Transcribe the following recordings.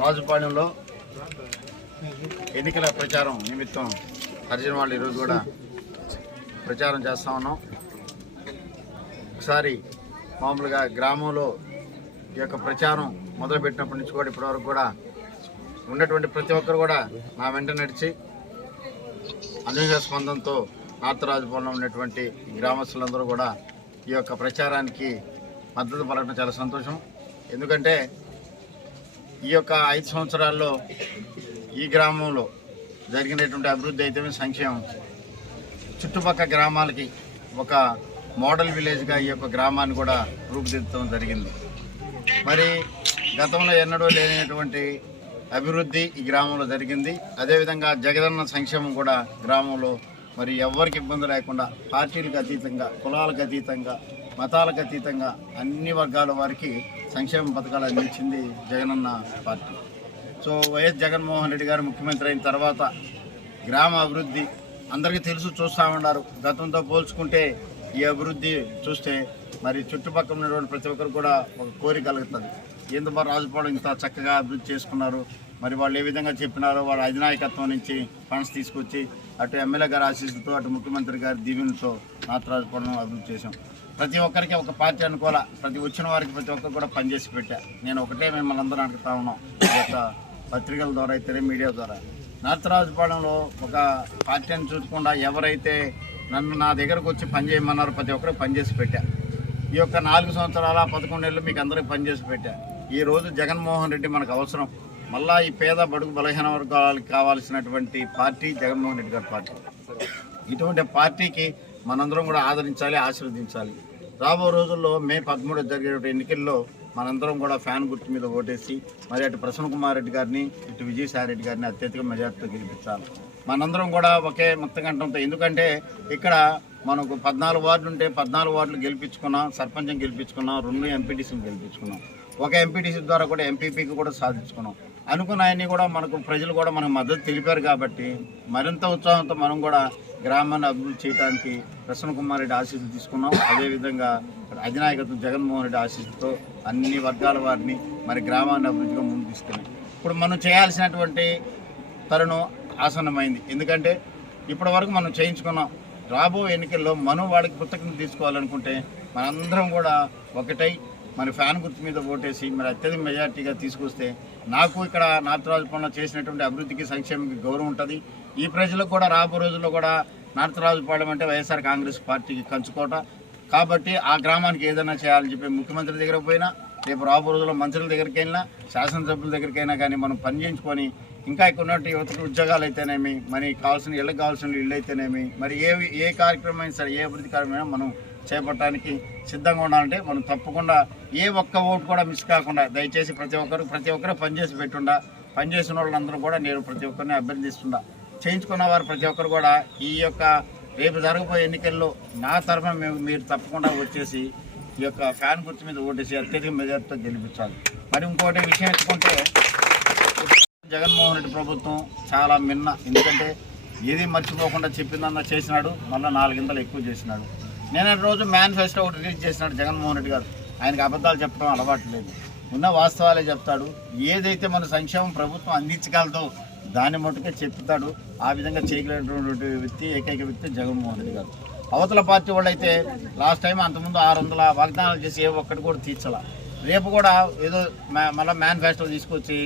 రాజుపాలెంలో ఎన్నికల ప్రచారం నిమిత్తం అర్జున్ వాళ్ళు ఈరోజు కూడా ప్రచారం చేస్తా ఉన్నాం. ఒకసారి మామూలుగా గ్రామంలో ఈ యొక్క ప్రచారం మొదలుపెట్టినప్పటి నుంచి కూడా ఇప్పటివరకు కూడా ఉన్నటువంటి ప్రతి ఒక్కరు కూడా నా వెంట నడిచి అనూహ్య స్పందనతో నార్తరాజుపాలెంలో ఉన్నటువంటి గ్రామస్తులందరూ కూడా ఈ యొక్క ప్రచారానికి మద్దతు పలకడం చాలా సంతోషం. ఎందుకంటే ఈ యొక్క ఐదు సంవత్సరాల్లో ఈ గ్రామంలో జరిగినటువంటి అభివృద్ధి అయితే సంక్షేమం. చుట్టుపక్కల గ్రామాలకి ఒక మోడల్ విలేజ్గా ఈ యొక్క గ్రామాన్ని కూడా రూపుదిద్దడం జరిగింది. మరి గతంలో ఎన్నడూ లేనటువంటి అభివృద్ధి ఈ గ్రామంలో జరిగింది. అదేవిధంగా జగదన్న సంక్షేమం కూడా గ్రామంలో మరి ఎవరికి ఇబ్బంది లేకుండా పార్టీలకు అతీతంగా కులాలకు అతీతంగా మతాలకు అతీతంగా అన్ని వర్గాల వారికి సంక్షేమ పథకాలు అందించింది Jagananna party. So YS Jaganmohan Reddy garu ముఖ్యమంత్రి అయిన తర్వాత గ్రామ అభివృద్ధి అందరికీ తెలుసు చూస్తూ ఉన్నారు. గతంతో పోల్చుకుంటే ఈ అభివృద్ధి చూస్తే మరి చుట్టుపక్కల ఉన్నటువంటి ప్రతి ఒక్కరు కూడా ఒక కోరిక కలుగుతుంది. ఎందుకు రాజుపాలెం ఇంత చక్కగా అభివృద్ధి చేసుకున్నారు? మరి వాళ్ళు ఏ విధంగా చెప్పినారో వాళ్ళ అధినాయకత్వం నుంచి ఫండ్స్ తీసుకొచ్చి అటు ఎమ్మెల్యే గారి ఆశీస్సులతో అటు ముఖ్యమంత్రి గారి దీవెనతో నాతరాజుపాలెం అభివృద్ధి చేశాం. ప్రతి ఒక్కరికి ఒక పార్టీ అనుకోవాల? ప్రతి వచ్చిన వారికి ప్రతి ఒక్కరు కూడా పనిచేసి పెట్టా. నేను ఒకటే మిమ్మల్ని అందరూ అడుగుతా ఉన్నాం. ఈ యొక్క పత్రికల ద్వారా అయితే మీడియా ద్వారా. నార్తరాజుపాలెంలో ఒక పార్టీ అని చూడకుండా ఎవరైతే నన్ను నా దగ్గరకు వచ్చి పని చేయమన్నారు ప్రతి ఒక్కరికి పనిచేసి పెట్టా. ఈ యొక్క నాలుగు సంవత్సరాల పదకొండేళ్ళు మీకు అందరికి పనిచేసి పెట్టా. ఈ రోజు జగన్మోహన్ రెడ్డి మనకు అవసరం. మళ్ళా ఈ పేద బడుగు బలహీన వర్గాలకు కావాల్సినటువంటి పార్టీ జగన్మోహన్ రెడ్డి గారి పార్టీ. ఇటువంటి పార్టీకి మనందరం కూడా ఆదరించాలి ఆశీర్వదించాలి. రాబో రోజుల్లో మే పదమూడు జరిగే ఎన్నికల్లో మనందరం కూడా ఫ్యాన్ గుర్తు మీద ఓటేసి మరి అటు ప్రసన్న కుమార్ రెడ్డి గారిని ఇటు విజయసాయి రెడ్డి గారిని అత్యధిక మెజార్టీతో గెలిపించాలి. మనందరం కూడా ఒకే ముక్తకంఠంతో ఎందుకంటే ఇక్కడ మనకు పద్నాలుగు వార్డులు ఉంటే పద్నాలుగు వార్డులు గెలిపించుకున్నాం సర్పంచం గెలిపించుకున్నాం రెండు ఎంపీటీసీని గెలిపించుకున్నాం. ఒక ఎంపీటీసీ ద్వారా కూడా ఎంపీపీకి కూడా సాధించుకున్నాం. అనుకున్నాయని కూడా మనకు ప్రజలు కూడా మనకు మద్దతు తెలిపారు కాబట్టి మరింత ఉత్సాహంతో మనం కూడా గ్రామాన్ని అభివృద్ధి చేయడానికి ప్రసన్న కుమార్ రెడ్డి ఆశీస్సులు తీసుకున్నాం. అదేవిధంగా అధినాయకత్వం జగన్మోహన్ రెడ్డి ఆశీస్సులతో అన్ని వర్గాల వారిని మరి గ్రామాన్ని అభివృద్ధిగా ముందుకు తీసుకున్నాం ఇప్పుడు మనం చేయాల్సినటువంటి తరుణం ఆసన్నమైంది. ఎందుకంటే ఇప్పటి వరకు మనం చేయించుకున్నాం. రాబో ఎన్నికల్లో మనం వాళ్ళకి పుస్తకం తీసుకోవాలనుకుంటే మనందరం కూడా ఒకటై మన ఫ్యాన్ గుర్తు మీద ఓటేసి మరి అత్యధిక మెజార్టీగా తీసుకొస్తే నాకు ఇక్కడ నార్తరాజుపాలెంలో చేసినటువంటి అభివృద్ధికి సంక్షేమకి గౌరవం ఉంటుంది. ఈ ప్రజలకు కూడా రాబో రోజుల్లో కూడా నార్తరాజుపాలెం అంటే వైఎస్ఆర్ కాంగ్రెస్ పార్టీకి కంచుకోట. కాబట్టి ఆ గ్రామానికి ఏదైనా చేయాలని చెప్పి ముఖ్యమంత్రి దగ్గర పోయినా రేపు రాబో రోజుల్లో మంత్రుల దగ్గరికి వెళ్ళినా శాసనసభ్యుల దగ్గరికైనా కానీ మనం పని చేయించుకొని ఇంకా ఇక్కడ ఉన్నట్టు యువతకు ఉద్యోగాలు అయితేనేమి మరి కావాల్సిన ఇళ్ళకి కావాల్సిన ఇళ్ళు అయితేనేమి మరి ఏ ఏ కార్యక్రమం సరే ఏ అభివృద్ధి కార్యక్రమం మనం చేపట్టడానికి సిద్ధంగా ఉండాలంటే మనం తప్పకుండా ఏ ఒక్క ఓటు కూడా మిస్ కాకుండా దయచేసి ప్రతి ఒక్కరు ప్రతి ఒక్కరు పనిచేసి పెట్టుండా. పనిచేసిన వాళ్ళందరూ కూడా నేను ప్రతి ఒక్కరిని అభ్యర్థిస్తుండా. చేయించుకున్న వారు ప్రతి ఒక్కరు కూడా ఈ యొక్క రేపు జరగబోయే ఎన్నికల్లో నా తరఫున మేము మీరు తప్పకుండా వచ్చేసి ఈ యొక్క ఫ్యాన్ గుర్తు మీద ఓటేసి అత్యధిక మెజార్టీతో గెలిపించాలి. మరి ఇంకోటి విషయం ఎత్తుకుంటే జగన్మోహన్ రెడ్డి ప్రభుత్వం చాలా మిన్న. ఎందుకంటే ఏది మర్చిపోకుండా చెప్పిందన్న చేసినాడు మళ్ళీ నాలుగింతలు ఎక్కువ చేసినాడు. నేను రోజు మేనిఫెస్టో ఒకటి రిలీజ్ చేసినాడు జగన్మోహన్ రెడ్డి గారు. ఆయనకి అబద్ధాలు చెప్పడం అలవాటు లేదు. ఉన్న వాస్తవాలే చెప్తాడు. ఏదైతే మన సంక్షేమం ప్రభుత్వం అందించగలదో దాన్ని మటుకే చెప్తాడు. ఆ విధంగా చేయగలిగినటువంటి వ్యక్తి ఏకైక వ్యక్తి జగన్మోహన్ రెడ్డి గారు. అవతల పార్టీ వాళ్ళు అయితే లాస్ట్ టైం అంతకుముందు ఆరు వందల వాగ్దానాలు చేసి ఏ ఒక్కటి కూడా తీర్చాల. రేపు కూడా ఏదో మళ్ళీ మేనిఫెస్టో తీసుకొచ్చి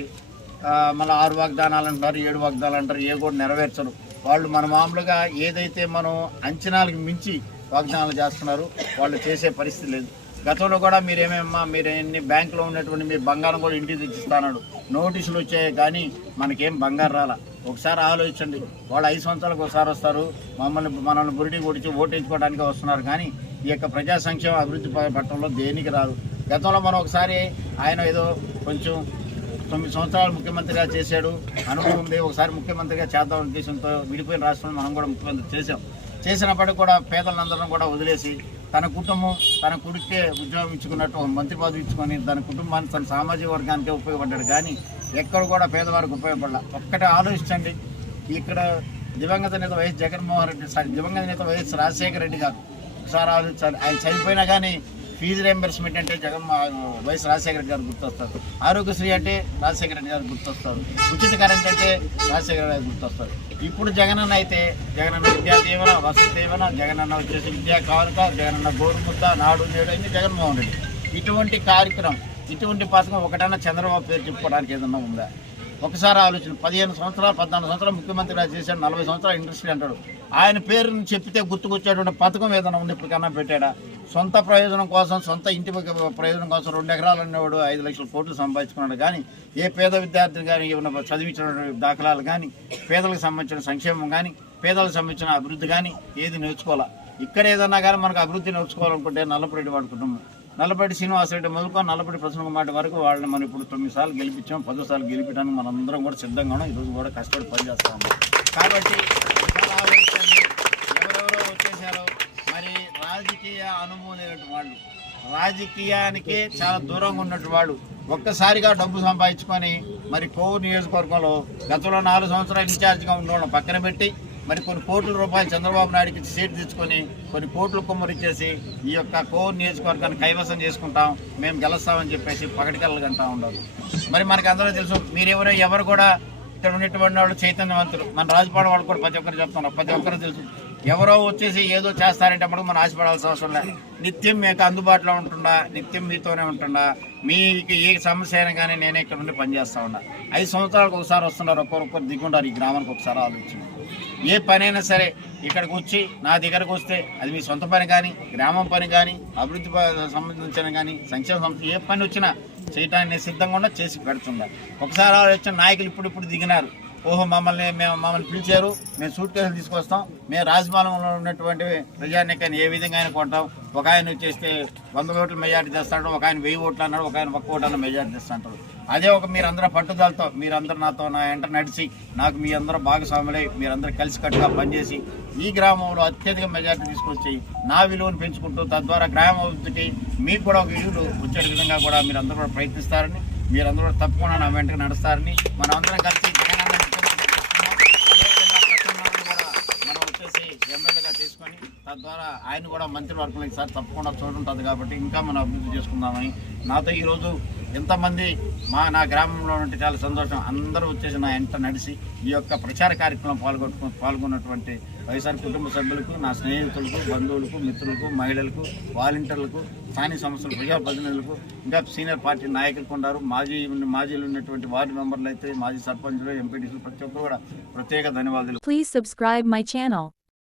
మళ్ళీ ఆరు వాగ్దానాలు అంటారు ఏడు వాగ్దానాలు అంటారు ఏ కూడా నెరవేర్చరు. వాళ్ళు మన మామూలుగా ఏదైతే మనం అంచనాలకు మించి వాగ్దానాలు చేస్తున్నారు. వాళ్ళు చేసే పరిస్థితి లేదు. గతంలో కూడా మీరేమేమ్మా మీరు ఎన్ని బ్యాంకులో ఉన్నటువంటి మీరు బంగారం కూడా ఇంటికి తెచ్చిస్తాడు నోటీసులు వచ్చాయి కానీ మనకేం బంగారం రాలా. ఒకసారి ఆలోచించండి. వాళ్ళు ఐదు సంవత్సరాలకు ఒకసారి వస్తారు. మమ్మల్ని మనల్ని బురిడి కొడిచి ఓటేయించుకోవడానికి వస్తున్నారు. కానీ ఈ యొక్క ప్రజా సంక్షేమ అభివృద్ధి పట్టణంలో దేనికి రారు గతంలో మనం ఒకసారి ఆయన ఏదో కొంచెం తొమ్మిది సంవత్సరాలు ముఖ్యమంత్రిగా చేశాడు. అనుభవం ఉంది. ఒకసారి ముఖ్యమంత్రిగా చేద్దాం ఉద్దేశంతో విడిపోయిన రాష్ట్రంలో మనం కూడా ముఖ్యమంత్రి చేశాం. చేసినప్పటికీ కూడా పేదలందరం కూడా వదిలేసి తన కుటుంబం తన కొడుకే ఉద్యోగం ఇచ్చుకున్నట్టు ఒక మంత్రి పదవి ఇచ్చుకొని తన కుటుంబాన్ని తన సామాజిక వర్గానికే ఉపయోగపడ్డాడు. కానీ ఎక్కడ కూడా పేదవారికి ఉపయోగపడాల. ఒక్కటే ఆలోచించండి. ఇక్కడ దివంగత నేత వైఎస్ జగన్మోహన్ రెడ్డి సారీ దివంగత నేత వైఎస్ రాజశేఖర రెడ్డి గారు. ఒకసారి ఆలోచించాలి. ఆయన చనిపోయినా కానీ ఫీజు రియంబర్స్మెంట్ అంటే జగన్ వైఎస్ రాజశేఖర రెడ్డి గారు గుర్తొస్తారు. ఆరోగ్యశ్రీ అంటే రాజశేఖర రెడ్డి గారు గుర్తొస్తారు. ఉచిత కరెంట్ అంటే రాజశేఖర గారు గుర్తొస్తారు. ఇప్పుడు జగనన్న అయితే జగనన్న విద్యా దీవెన వసతి దీవెన జగనన్న వచ్చేసి విద్యా కానుక జగనన్న గోరుముద్ద నాడు నేడు అయింది జగన్మోహన్ రెడ్డి. ఇటువంటి కార్యక్రమం ఇటువంటి పథకం ఒకటన్నా చంద్రబాబు పేరు చెప్పుకోవడానికి ఏదన్నా ఉందా? ఒకసారి ఆలోచన. పదిహేను సంవత్సరాలు పద్నాలుగు సంవత్సరాలు ముఖ్యమంత్రిగా చేశాడు నలభై సంవత్సరాలు ఇండస్ట్రీ అంటాడు. ఆయన పేరుని చెప్పితే గుర్తుకొచ్చేటువంటి పథకం ఏదైనా ఉంది ఇప్పటికన్నా పెట్టాడా? సొంత ప్రయోజనం కోసం సొంత ఇంటి ప్రయోజనం కోసం రెండు ఎకరాలు ఉన్నవాడు ఐదు లక్షల కోట్లు సంపాదించుకున్నాడు. కానీ ఏ పేద విద్యార్థిని కానీ ఏమైనా చదివించిన దాఖలాలు కానీ పేదలకు సంబంధించిన సంక్షేమం కానీ పేదలకు సంబంధించిన అభివృద్ధి కానీ ఏది నేర్చుకోవాలా? ఇక్కడ ఏదన్నా కానీ మనకు అభివృద్ధి నేర్చుకోవాలనుకుంటే నల్లపురెడ్డి వాడి కుటుంబం. నల్లపరెడ్డి శ్రీనివాసరెడ్డి మొదలుకొని నల్లపరెడ్డి ప్రసన్న కుమార్ వరకు వాళ్ళని మనం ఇప్పుడు తొమ్మిది సార్లు గెలిపించాం పదో సార్లు గెలిపించడానికి మనం అందరం కూడా సిద్ధంగా ఉన్నాం. ఈరోజు కూడా కష్టపడి పనిచేస్తా ఉన్నాం. కాబట్టి ఎవరెవరో వచ్చేసారో మరి రాజకీయ అనుభవం లేనటువంటి వాళ్ళు రాజకీయానికి చాలా దూరంగా ఉన్నటువంటి వాళ్ళు ఒక్కసారిగా డబ్బు సంపాదించుకొని మరి కోవూరు నియోజకవర్గంలో గతంలో నాలుగు సంవత్సరాలు ఇన్ఛార్జ్గా ఉండడం పక్కన పెట్టి మరి కొన్ని కోట్ల రూపాయలు చంద్రబాబు నాయుడుకి సీట్ తెచ్చుకొని కొన్ని కోట్లు కుమ్మరిచ్చేసి ఈ యొక్క కోర్ నియోజకవర్గాన్ని కైవసం చేసుకుంటాం మేము గెలుస్తామని చెప్పేసి పగటికల్లు కంటా ఉండదు మరి మనకి అందరూ తెలుసు మీరెవరో ఎవరు కూడా ఇక్కడ ఉన్నటువంటి వాళ్ళు చైతన్యవంతులు. మన రాజపాడ వాళ్ళు కూడా ప్రతి ఒక్కరు చెప్తున్నారు ప్రతి ఒక్కరు తెలుసు. ఎవరో వచ్చేసి ఏదో చేస్తారంటే అప్పుడు మనం ఆశపడాల్సిన అవసరం లేదు. నిత్యం మీకు అందుబాటులో ఉంటుండా నిత్యం మీతోనే ఉంటుండా. మీకు ఏ సమస్య అయినా కానీ నేనే ఇక్కడ నుండి పనిచేస్తా ఉన్నా. ఐదు సంవత్సరాలకు ఒకసారి వస్తున్నారు ఒక్కొక్కరు దిగుండారు ఈ గ్రామానికి ఒకసారి ఆలోచన ఏ పనైనా సరే ఇక్కడికి వచ్చి నా దగ్గరకు వస్తే అది మీ సొంత పని కానీ గ్రామం పని కానీ అభివృద్ధి సంబంధించిన కానీ సంక్షేమ సంస్థ ఏ పని వచ్చినా చేయటాన్ని నేను సిద్ధంగా ఉన్నా చేసి పెడుతుందా ఒకసారి వచ్చిన నాయకులు ఇప్పుడు ఇప్పుడు దిగినారు. ఓహో మమ్మల్ని మేము మమ్మల్ని పిలిచారు. మేము సూట్ కేసులు తీసుకొస్తాం. మేము రాజమాలంలో ఉన్నటువంటి ప్రజానికాన్ని ఏ విధంగా అయినా కొంటాం. ఒక ఆయన వచ్చేస్తే వంద ఓట్లు మెజార్టీ తెస్తాడు. ఒక ఆయన వెయ్యి ఓట్లు అన్నాడు. ఒక ఆయన ఒక్క ఓటు అన్న మెజార్టీ తెస్తాడు. అదే ఒక మీరందరూ పట్టుదలతో మీరందరూ నాతో నా వెంట నడిచి నాకు మీ అందరూ భాగస్వాములై మీరందరూ కలిసికట్టుగా పనిచేసి ఈ గ్రామంలో అత్యధిక మెజార్టీ తీసుకొచ్చి నా విలువను పెంచుకుంటూ తద్వారా గ్రామ అభివృద్ధికి మీకు కూడా ఒక ఇల్లు వచ్చే విధంగా కూడా మీరందరూ కూడా ప్రయత్నిస్తారని మీరందరూ కూడా తప్పకుండా నా వెంట నడుస్తారని మనం అందరం కలిసి మనం వచ్చేసి ఎమ్మెల్యేగా చేసుకొని తద్వారా ఆయన కూడా మంత్రివర్గంలో ఈసారి తప్పకుండా చూడుంటుంది కాబట్టి ఇంకా మనం అభివృద్ధి చేసుకుందామని నాతో ఈరోజు ఇంతమంది మా నా గ్రామంలో ఉంటే చాలా సంతోషం. అందరూ వచ్చేసి నా ఎంట నడిచి ఈ యొక్క ప్రచార కార్యక్రమం పాల్గొట్టు పాల్గొన్నటువంటి వైఎస్ఆర్ కుటుంబ సభ్యులకు నా స్నేహితులకు బంధువులకు మిత్రులకు మహిళలకు వాలంటీర్లకు స్థానిక సంస్థల ప్రజాప్రతినిధులకు ఇంకా సీనియర్ పార్టీ నాయకులకు ఉన్నారు. మాజీ మాజీలు ఉన్నటువంటి వార్డు మెంబర్లు అయితే మాజీ సర్పంచులు ఎంపీడీసీలు ప్రతి ఒక్కరు కూడా ప్రత్యేక ధన్యవాదాలు. Please subscribe my channel